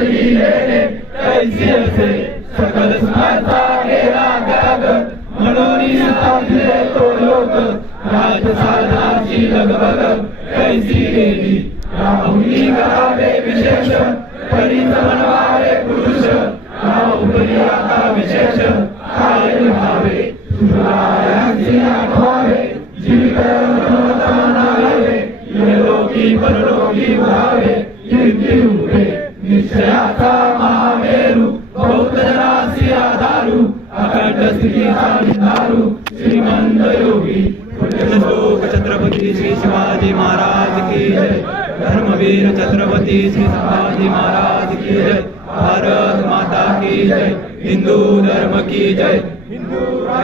शरीरेने कैसियसे सकल स्मर्था मनोनी तो लोक रात साधाची लगबग पुरुष ना उपरियाता विशेष आये भावे सुरायांसी आखोरे నిశ్చయాక మహామేరు బౌద్ధ రాశి ఆధారు అఖండ స్థితి హారిదారు శ్రీమంద యోగి ఛత్రపతి శ్రీ శివాజీ మహారాజ్ కి ధర్మవీర ఛత్రపతి శ్రీ శివాజీ మహారాజ్ కి భారత్ మాతా की जय हिंदू धर्म की जय हिंदू